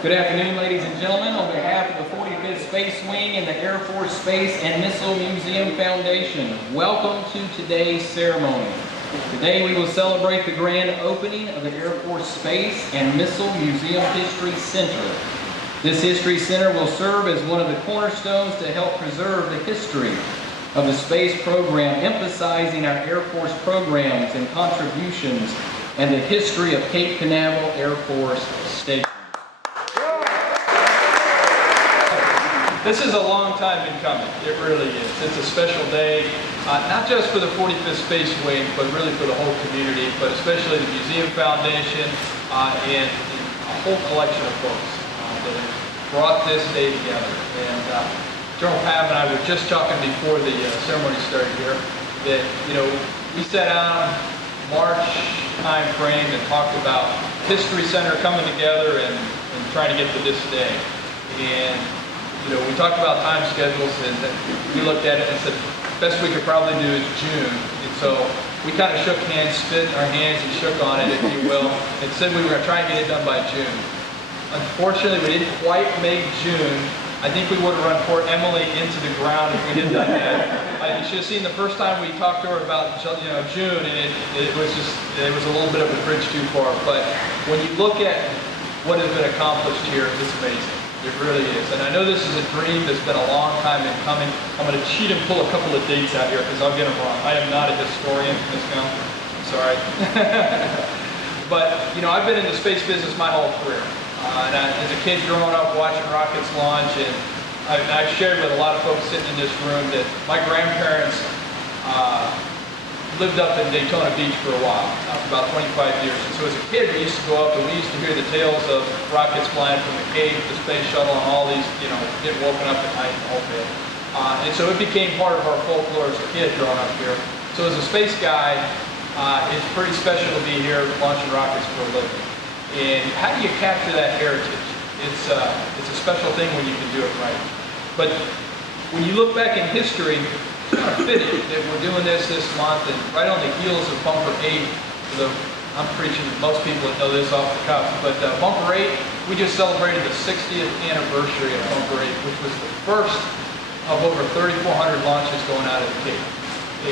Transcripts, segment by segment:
Good afternoon, ladies and gentlemen. On behalf of the 45th Space Wing and the Air Force Space and Missile Museum Foundation, welcome to today's ceremony. Today we will celebrate the grand opening of the Air Force Space and Missile Museum History Center. This History Center will serve as one of the cornerstones to help preserve the history of the space program, emphasizing our Air Force programs and contributions and the history of Cape Canaveral Air Force Station. This is a long time in coming. It really is. It's a special day, not just for the 45th Space Wing, but really for the whole community, but especially the Museum Foundation and a whole collection of folks that have brought this day together. And General Pav and I were just talking before the ceremony started here that, we sat down March time frame and talked about History Center coming together and trying to get to this day. And we talked about time schedules, and we looked at it and said, best we could probably do is June. And so we kind of shook hands, spit in our hands and shook on it, if you will, and said we were going to try and get it done by June. Unfortunately, we didn't quite make June. I think we would have run poor Emily into the ground if we had done that. You should have seen the first time we talked to her about June, and it was a little bit of a bridge too far. But when you look at what has been accomplished here, it's amazing. It really is. And I know this is a dream that's been a long time in coming. I'm going to cheat and pull a couple of dates out here because I'll get them wrong. I am not a historian, Ms. Mill. I'm sorry. But, I've been in the space business my whole career. As a kid growing up watching rockets launch, and I've shared with a lot of folks sitting in this room that my grandparents lived up in Daytona Beach for a while, for about 25 years. And so as a kid, we used to go up and we used to hear the tales of rockets flying from the Cape, the space shuttle, and all these, getting woken up at night and all that. And so it became part of our folklore as a kid growing up here. So as a space guy, it's pretty special to be here launching rockets for a living. And how do you capture that heritage? It's a special thing when you can do it right. But when you look back in history, it's kind of fitting that we're doing this month, and right on the heels of Bumper 8, I'm preaching to most people that know this off the cuff, but Bumper 8, we just celebrated the 60th anniversary of Bumper 8, which was the first of over 3,400 launches going out of the Cape.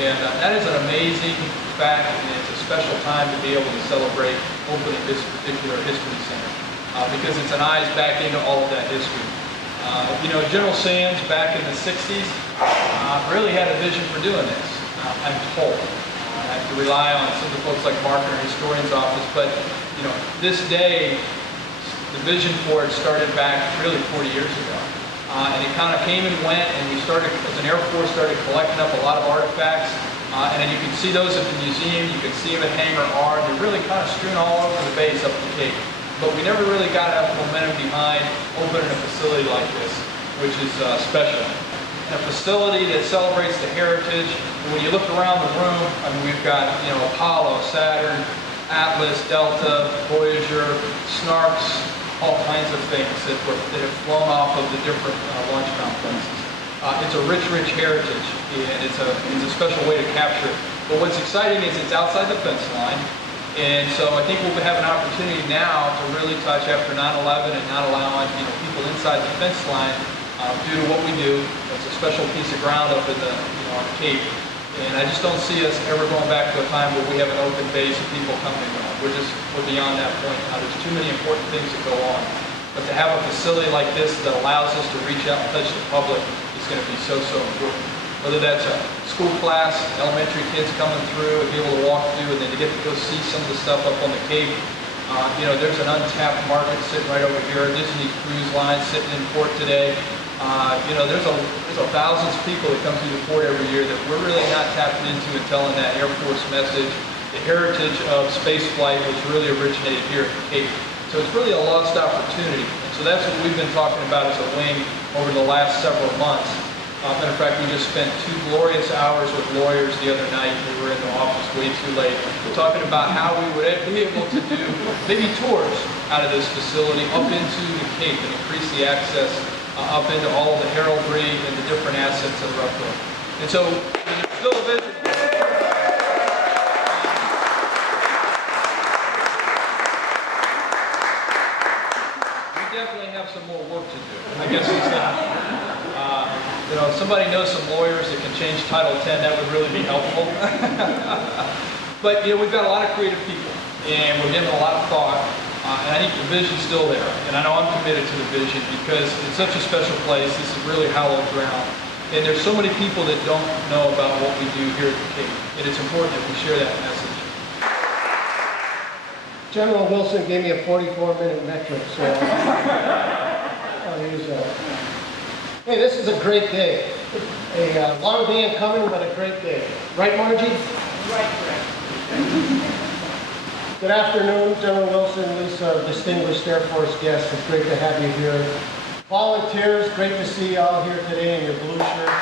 And that is an amazing fact, and it's a special time to be able to celebrate opening this particular history center, because it's an eyes back into all of that history. General Sands back in the 60s really had a vision for doing this, I'm told. I have to rely on some of the folks like Mark in our historian's office, but this day, the vision for it started back really 40 years ago. And it kind of came and went, and we started, as an Air Force, started collecting up a lot of artifacts. And then you can see those at the museum, you can see them at Hangar R. They're really kind of strewn all over the base up the Cape. But we never really got enough momentum behind opening a facility like this, which is special. A facility that celebrates the heritage. And when you look around the room, we've got Apollo, Saturn, Atlas, Delta, Voyager, Snarks, all kinds of things that have flown off of the different launch complexes. It's a rich heritage, and it's a special way to capture it. But what's exciting is it's outside the fence line. And so I think we'll have an opportunity now to really touch after 9/11 and not allowing people inside the fence line due to what we do. It's a special piece of ground up in the on the Cape, and I just don't see us ever going back to a time where we have an open base of people coming and going. We're beyond that point now. There's too many important things that go on. But to have a facility like this that allows us to reach out and touch the public is going to be so important. Whether that's a school class, elementary kids coming through and be able to walk through, and then to get to go see some of the stuff up on the Cape. There's an untapped market sitting right over here. Disney Cruise Line sitting in port today. There's thousands of people that come through the port every year that we're really not tapping into and telling that Air Force message. The heritage of space flight was really originated here at the Cape. So it's really a lost opportunity. And so that's what we've been talking about as a wing over the last several months. Matter of fact, we just spent 2 glorious hours with lawyers the other night. We were in the office way too late, talking about how we would be able to do maybe tours out of this facility up into the Cape and increase the access up into all of the heraldry and the different assets that are up there. And so there's still a vision. We definitely have some more work to do. I guess it's if somebody knows some lawyers that can change Title 10, that would really be helpful. But we've got a lot of creative people, and we're giving a lot of thought, and I think the vision's still there. And I know I'm committed to the vision because it's such a special place. This is really hallowed ground. And there's so many people that don't know about what we do here at the Cape, and it's important that we share that message. General Wilson gave me a 44-minute metric, so I'll use that. Hey, this is a great day. A long day in coming, but a great day. Right, Margie? Right, correct. Good afternoon, General Wilson, Lisa, distinguished Air Force guests. It's great to have you here. Volunteers, great to see you all here today in your blue shirts.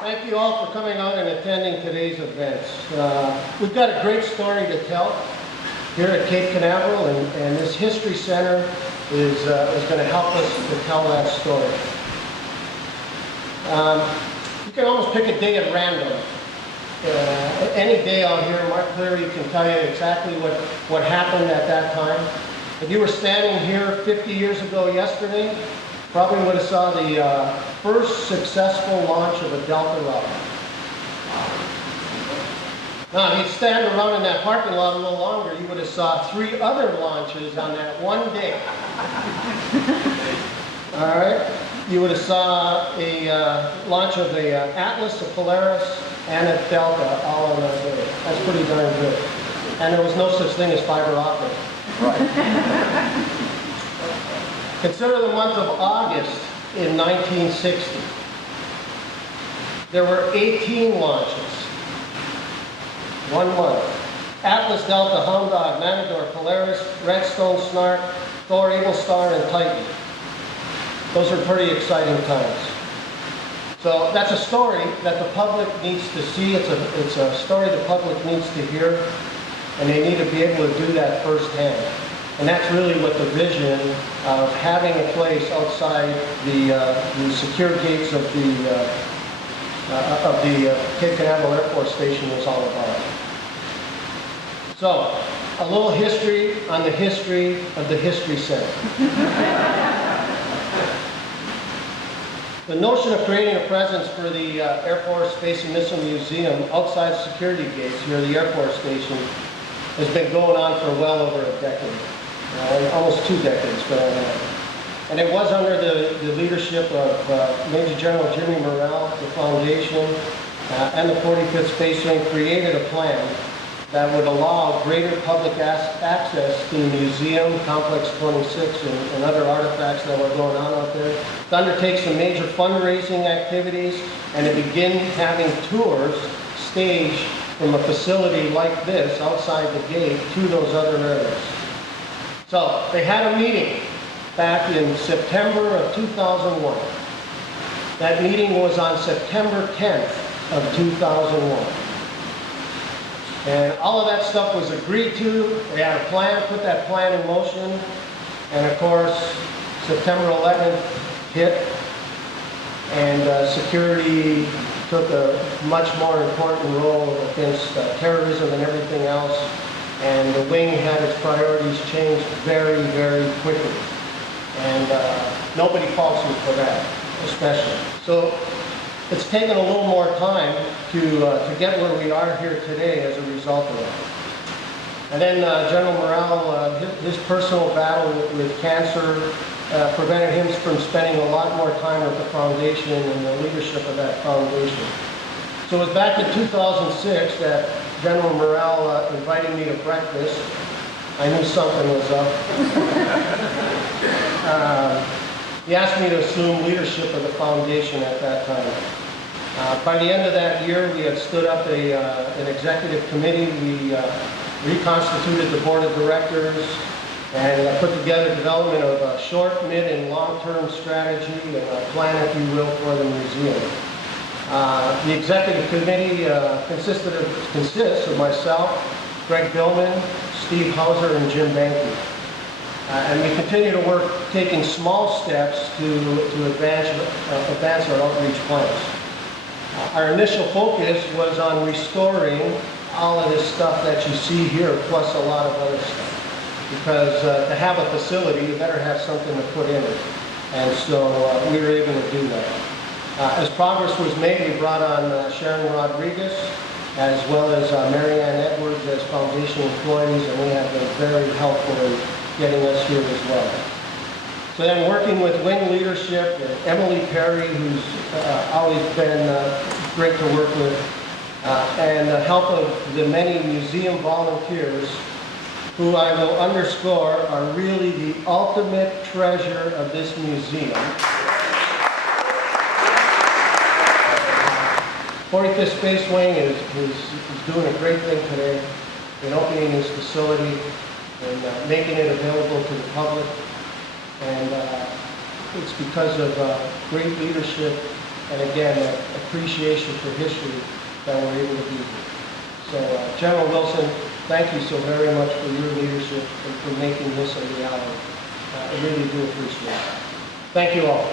Thank you all for coming out and attending today's events. We've got a great story to tell here at Cape Canaveral, and this History Center is going to help us to tell that story. You can almost pick a day at random. Any day out here, Mark Cleary can tell you exactly what happened at that time. If you were standing here 50 years ago yesterday, probably would have saw the first successful launch of a Delta rocket. Now, if you'd stand around in that parking lot a little longer, you would have saw 3 other launches on that one day. All right? You would have saw a launch of the Atlas, a Polaris, and a Delta all on that day. That's pretty darn good. And there was no such thing as fiber optic. Right. Consider the month of August in 1960. There were 18 launches. 1 month. Atlas, Delta, Hound Dog, Matador, Polaris, Redstone, Snark, Thor, Eagle Star, and Titan. Those are pretty exciting times. So that's a story that the public needs to see. It's a story the public needs to hear, and they need to be able to do that firsthand. And that's really what the vision of having a place outside the secure gates of the Cape Canaveral Air Force Station is all about. So, a little history on the history of the History Center. The notion of creating a presence for the Air Force Space and Missile Museum outside security gates here at the Air Force Station has been going on for well over a decade. Almost 2 decades going on. And it was under the leadership of Major General Jimmy Morrell, the Foundation, and the 45th Space Wing created a plan that would allow greater public access to the museum, Complex 26, and other artifacts that were going on out there, to undertake some major fundraising activities, and to begin having tours staged from a facility like this outside the gate to those other areas. So they had a meeting back in September of 2001. That meeting was on September 10th of 2001. And all of that stuff was agreed to. They had a plan, put that plan in motion. And of course, September 11th hit, and security took a much more important role against terrorism and everything else. And the wing had its priorities changed very, very quickly. And nobody faults me for that, especially. So it's taken a little more time to get where we are here today as a result of that. And then General Morrell, his personal battle with cancer prevented him from spending a lot more time with the foundation and the leadership of that foundation. So it was back in 2006 that General Morrell invited me to breakfast. I knew something was up. He asked me to assume leadership of the foundation at that time. By the end of that year, we had stood up an executive committee. We reconstituted the board of directors and put together development of a short, mid, and long-term strategy and a plan, if you will, for the museum. The executive committee consists of myself, Greg Billman, Steve Hauser, and Jim Banky. And we continue to work taking small steps to advance our outreach plans. Our initial focus was on restoring all of this stuff that you see here, plus a lot of other stuff. Because to have a facility, you better have something to put in it. And so we were able to do that. As progress was made, we brought on Sharon Rodriguez, as well as Marianne Edwards as foundation employees, and they have been very helpful in getting us here as well. So then working with wing leadership, Emily Perry, who's always been great to work with, and the help of the many museum volunteers, who I will underscore are really the ultimate treasure of this museum. 45th Space Wing is doing a great thing today in opening this facility and making it available to the public. And it's because of great leadership and, again, appreciation for history that we're able to be here. So, General Wilson, thank you so very much for your leadership and for making this a reality. I really do appreciate it. Thank you all.